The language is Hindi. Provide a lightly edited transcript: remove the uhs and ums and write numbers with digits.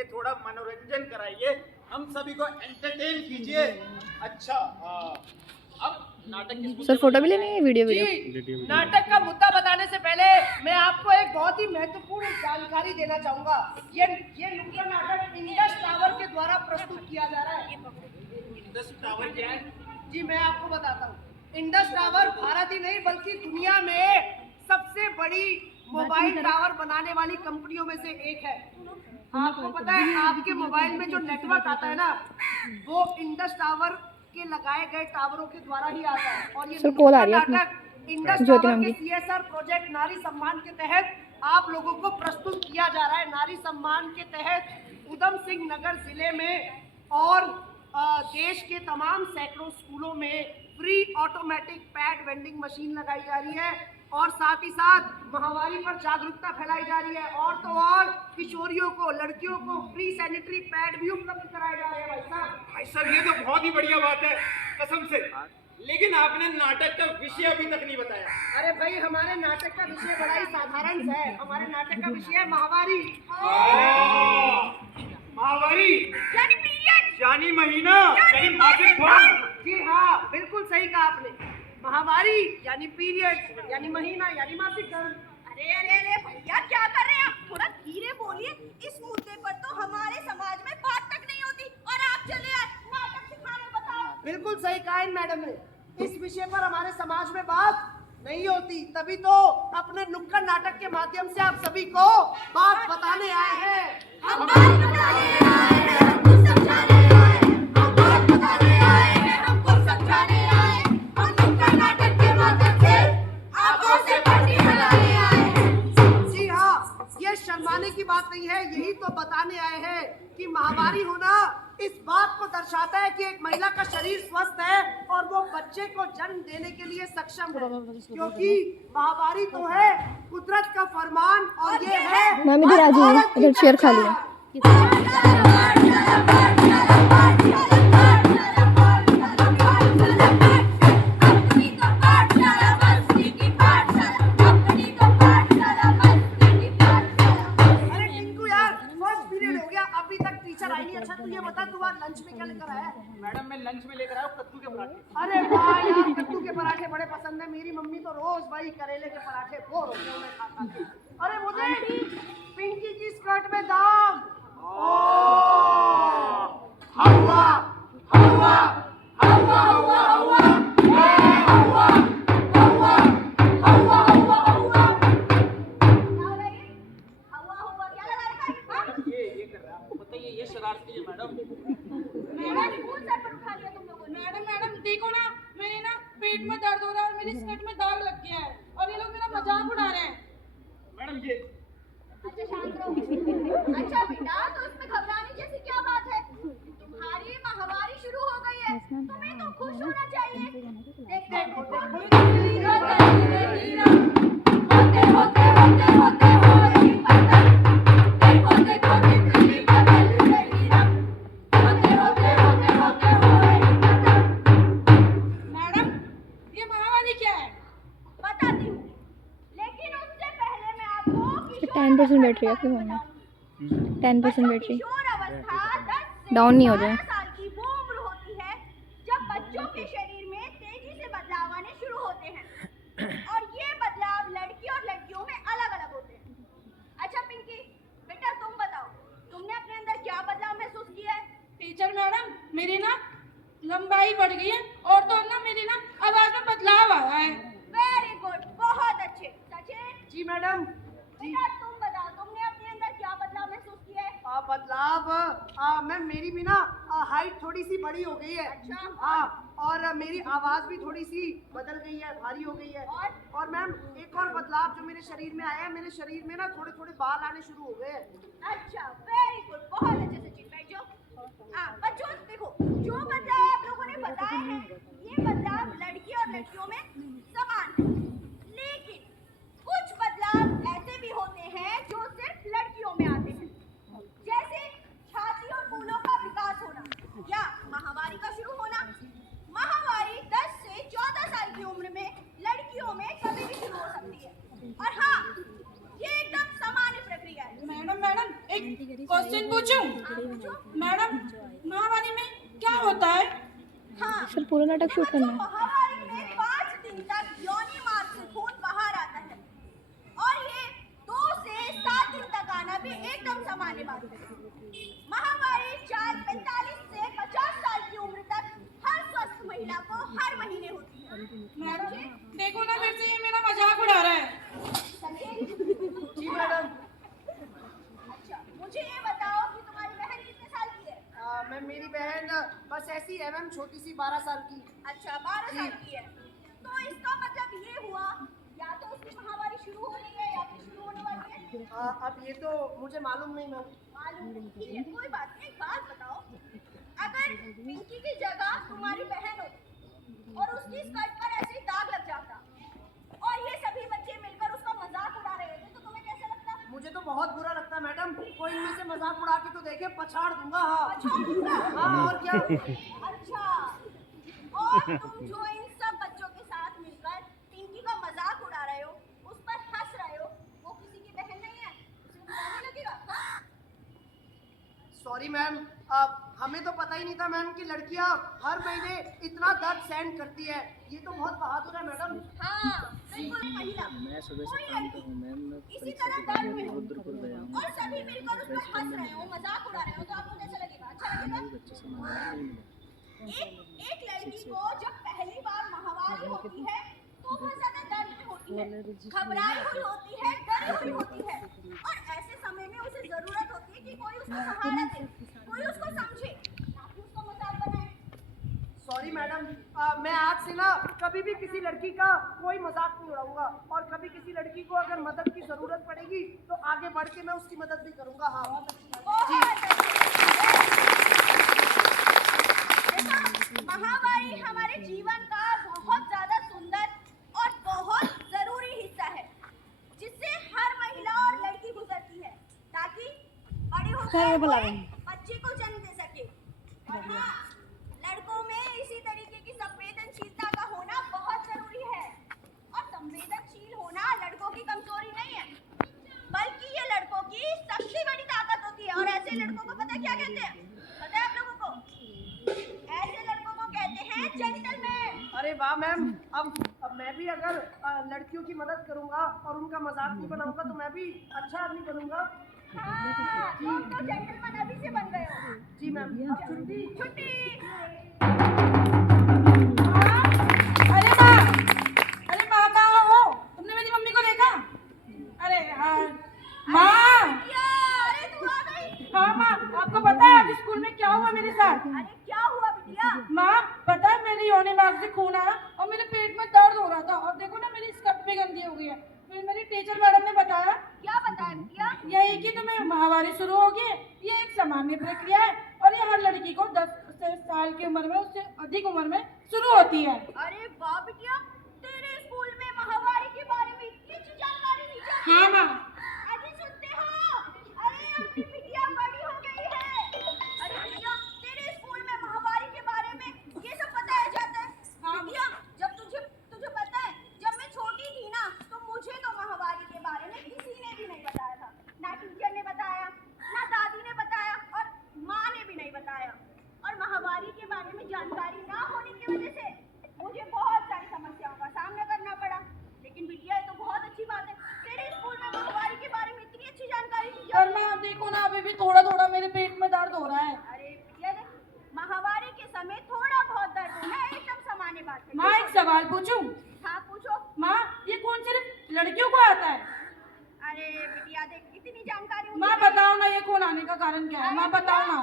कराइए, थोड़ा मनोरंजन कराइए, हम सभी को एंटरटेन कीजिए। अच्छा अब नाटक किस सर फोटो भी लेनी है, वीडियो जी, नाटक का मुद्दा बताने से पहले मैं आपको एक बहुत ही महत्वपूर्ण जानकारी देना चाहूंगा। ये नुक्कड़ नाटक इंडस टावर के द्वारा प्रस्तुत किया जा रहा है। इंडस टावर क्या है? जी मैं आपको बताता हूँ। इंडस टावर भारत ही नहीं बल्कि दुनिया में सबसे बड़ी मोबाइल टावर बनाने वाली कंपनियों में से एक है। आपको पता है आपके मोबाइल में जो नेटवर्क आता है ना, वो इंडस टावर के लगाए गए टावरों के द्वारा ही आता है। और ये नाटक इंडस टावर के CSR प्रोजेक्ट नारी सम्मान के तहत आप लोगों को प्रस्तुत किया जा रहा है। नारी सम्मान के तहत उधम सिंह नगर जिले में और देश के तमाम सैकड़ों स्कूलों में free automatic pad vending machine लगाई जा रही है और साथ ही साथ महामारी पर जागरूकता फैलाई जा रही है। और तो और किशोरियों को, लड़कियों को फ्री सैनिटरी पैड भी उपलब्ध कराए जा रहे हैं। भाई साहब ये तो बहुत ही बढ़िया बात है कसम से, लेकिन आपने नाटक का विषय अभी तक नहीं बताया। अरे भाई हमारे नाटक का विषय बड़ा ही साधारण सा है। हमारे नाटक का विषय है महामारी। महावारी यानी पीरियड, यानी महीना, यानी मासिक धर्म। जी हाँ बिल्कुल सही कहा आपने। महामारी यानी पीरियड, यानी महीना, यानी मासिक धर्म। अरे अरे अरे भैया क्या कर रहे हैं आप? थोड़ा धीरे बोलिए। इस मुद्दे पर तो हमारे समाज में बात तक नहीं होती और आप चले आए नाटक सिखाने। बताओ। बिल्कुल सही कहा इन मैडम ने। इस विषय पर हमारे समाज में बात नहीं होती, तभी तो अपने नुक्कड़ नाटक के माध्यम से आप सभी को बात बताने आए हैं। हम बात बताने आए हैं, हमको समझाने आए हैं। हम बात बताने आए हैं, हमको समझाने आए हैं। हम नुक्कड़ नाटक के माध्यम से आपको से पार्टी बनाने आए हैं। जी हाँ, ये शर्माने की बात नहीं है, यही तो बताने आए हैं कि महामारी होना इस बात को दर्शाता है कि एक महिला का शरीर स्वस्थ है और वो बच्चे को जन्म देने के लिए सक्षम है, क्योंकि महामारी तो है कुदरत का फरमान और ये है मैम इधर आ जाइए, इधर चेयर खाली है। अरे टिंकू यार, फर्स्ट पीरियड हो गया अभी तक टीचर आई नहीं। अच्छा तू ये बता तू आज लंच में क्या लेकर आया है? मैडम मैं लंच में लेकर आया हूँ कद्दू के पराठे। अरे वाह यार, कद्दू के पराठे बड़े पसंद है। मेरी मम्मी तो रोज भाई करेले के पराठे बोर हो गए मैं खा के। अरे मुझे पिंकी की स्कर्ट में दाग। हवा हवा हवा हवा हवा हवा हवा हवा हवा। ये कर रहा है, आपको पता ही है ये शरारती है मैडम। मैडम देखो ना, मेरे ना पेट में दर्द हो रहा है और मेरी स्कर्ट में दाग लग गया है और ये लोग मेरा मजाक उड़ा रहे हैं। मैडम ये अच्छा शांत रहो। अच्छा बेटा, तो इसमें घबराने जैसी क्या बात है? तुम्हारी महामारी शुरू हो गई है, तुम्हें तो खुश होना चाहिए। देखते होते होते होते होते होते होई पतन, देखो देखो बिजली बदल रही रंग, होते होते होते होते होई पतन। मैडम ये महामारी क्या है? बताती हूँ, लेकिन उससे पहले मैं आपको 10% बैटरी है, क्यों होना 10% बैटरी किशोर अवस्था 10 से डाउन नहीं हो जाए। 12 साल की वो उम्र होती है जब बच्चों के शरीर में तेजी से बदलाव आने शुरू होते हैं और ये बदलाव लड़की और लड़कियों में अलग अलग होते हैं। अच्छा पिंकी बेटा तुम बताओ, तुमने अपने अंदर क्या बदलाव महसूस किया है? टीचर मैडम मेरी ना लंबाई बढ़ गई है और तो ना मेरी ना आवाज में बदलाव आ रहा है। वेरी गुड, बहुत अच्छे। सचिन जी मैडम। बेटा तुम बताओ, तुमने अपने अंदर क्या बदलाव महसूस किया है? बदलाव मैम मेरी भी ना हाइट थोड़ी सी बड़ी हो गई है। अच्छा। हाँ, और मेरी आवाज भी थोड़ी सी बदल गई है, भारी हो गई है। और मैम एक और बदलाव जो मेरे शरीर में आया है, मेरे शरीर में ना थोड़े थोड़े बाल आने शुरू हो गए हैं। अच्छा वेरी गुड, बहुत अच्छे सचिन। बैठ जाओ। हाँ बच्चों देखो, जो बदलाव आप लोगों ने बताए हैं ये बदलाव लड़की और लड़कियों में समान है, लेकिन कुछ बदलाव ऐसे भी होते हैं जो सिर्फ लड़कियों में आते हैं, जैसे छाती और फूलों का विकास होना या महामारी का शुरू होना। महामारी 10 से 14 साल की उम्र में लड़कियों में कभी भी शुरू हो सकती है और हाँ ये एकदम सामान्य प्रक्रिया है। मैडम एक क्वेश्चन पूछूं? मैडम, महामारी में क्या होता है? हाँ, सर पूरा नाटक शूट करना है। महामारी में 5 दिन तक योनि मार्ग से खून बाहर आता है और ये 2 से 7 दिन तक आना भी एकदम सामान्य बात है। महामारी 45 से 50 साल की उम्र तक हर स्वस्थ महिला को हर महीने होती है। मैडम देखो ना, फिर से ये मेरा मजाक उड़ा रहा है। जी मैडम। अच्छा, मुझे ये बताओ कि तुम्हारी बहन कितने साल की है? मैम मेरी बहन बस ऐसी है मैम, छोटी सी 12 साल की। अच्छा, 12 साल की है। तो इसका मतलब ये हुआ या तो उसकी महामारी शुरू हो रही है या फिर शुरू होने वाली है। अब ये तो मुझे मालूम नहीं मैम। मालूम नहीं, ठीक है, कोई बात नहीं। एक बात बताओ, अगर पिंकी की जगह तुम्हारी बहन होती और उसकी स्कर्ट पर ऐसे ही दाग लग जाता और ये सभी बच्चे मिलकर उसका मजाक उड़ा रहे थे, तो तुम्हें कैसा लगता? मुझे तो बहुत बुरा लगता मैडम। कोई इनमें से मजाक उड़ा के तो देखे, पछाड़ दूंगा। हाँ पछाड़ दूंगा? हाँ, और क्या। अच्छा, और तुम जो इन सब बच्चों के साथ मिलकर पिंकी का मजाक उड़ा रहे हो, उस पर हंस रहे हो, वो किसी की बहन नहीं है, उसे बुरा नहीं लगेगा? हाँ? सॉरी मैम, हमें तो पता ही नहीं था मैम कि लड़कियां हर महीने इतना दर्द सहन करती है। ये तो बहुत बहादुर है मैडम। हाँ, बिल्कुल महिला। मैं सुबह से कोई काम लड़की कर हूँ मैम, मैं इसी परीक्षा तरह के बाद दर्द में हो रुद्रपुर गया हूँ। और सभी मिलकर उस पर हंस रहे हो, मजाक उड़ा रहे हो, तो आपको कैसा लगेगा? अच्छा लगेगा? हमारे बच्चे से मामला नहीं मिला। एक लड़की को जब पहली बार महामारी होती है तो वह ज्यादा दर्द में होती है, घबराई हुई होती है, डरी हुई होती है और ऐसे समय में उसे जरूरत होती है कि कोई उसको सहारा दे, कोई उसको समझे, ना कि उसका मजाक बनाए। सॉरी मैडम, मैं आज से ना कभी भी किसी लड़की का कोई मजाक नहीं उड़ाऊंगा और कभी किसी लड़की को अगर मदद की जरूरत पड़ेगी तो आगे बढ़ के मैं उसकी मदद भी करूंगा। हाँ बहुत देखो, महामारी हमारे जीवन का बहुत ज्यादा सुंदर और बहुत जरूरी हिस्सा है जिससे हर महिला और लड़की गुजरती है ताकि बड़ी होकर बच्चे को जन्म दे सके। और हाँ, लड़कों में इसी तरीके की संवेदनशीलता का होना बहुत जरूरी है और संवेदनशील होना लड़कों की कमजोरी नहीं है बल्कि ये लड़कों की सबसे बड़ी ताकत होती है। और ऐसे लड़कों को पता है क्या कहते हैं? पता है आप लोगों को? ऐसे लड़कों को कहते हैं जेंटलमैन। अरे वाह मैम, अब मैं भी अगर लड़कियों की मदद करूंगा और उनका मजाक नहीं बनाऊंगा तो मैं भी अच्छा आदमी बनूंगा। हाँ, तुम तो जेंटलमैन अभी से बन गए हो। जी मैम, अब छुट्टी। छुट्टी। अरे माँ, अरे माँ कहाँ हो? तुमने मेरी मम्मी को देखा? अरे यार माँ। अरे तू आ गई? हाँ माँ, आपको पता है आज स्कूल में क्या हुआ मेरे साथ? अरे क्या हुआ बिटिया? माँ पता है, मेरी योनि मार्ग से खून आया और मेरे पेट में दर्द हो रहा था और देखो ना मेरी स्कर्ट भी गंदी हो गई है। फिर मेरी टीचर मैडम ने बताया। क्या बताया बिटिया? यही कि तुम्हें महामारी शुरू होगी, ये एक सामान्य प्रक्रिया है और ये हर लड़की को 10 साल की उम्र में, उससे अधिक उम्र में शुरू होती है। अरे वाह बिटिया, तेरे स्कूल में महामारी के बारे में इतनी अच्छी जानकारी दी जाती है। हाँ माँ। अरे सुनते हो? अरे अपनी बिटिया बड़ी हो गई है। अरे बिटिया, तेरे स्कूल में महामारी के बारे में ये सब बताया जाता है? हाँ। बिटिया, जब तुझे पता है, जब मैं छोटी थी ना तो मुझे तो महामारी के बारे में किसी ने भी नहीं बताया था। ना टीचर ने बताया, ना दादी ने बताया और माँ ने भी नहीं बताया। और महामारी के बारे में जानकारी ना होने की वजह से मुझे बहुत सारी समस्याओं का सामना करना पड़ा। लेकिन बिटिया, ये तो बहुत अच्छी बात है, तेरे स्कूल में महामारी के बारे में इतनी अच्छी जानकारी दी और जाती है। माँ देखो ना, अभी भी थोड़ा थोड़ा मेरे पेट में दर्द हो रहा है। अरे बिटिया देख, महामारी के समय थोड़ा बहुत दर्द होना एकदम सामान्य बात है। माँ एक सवाल पूछूं? हाँ पूछो। माँ ये खून सिर्फ लड़कियों को आता है? अरे बिटिया देख, इतनी जानकारी माँ बताओ ना, ये खून आने का कारण क्या है? माँ बताओ ना।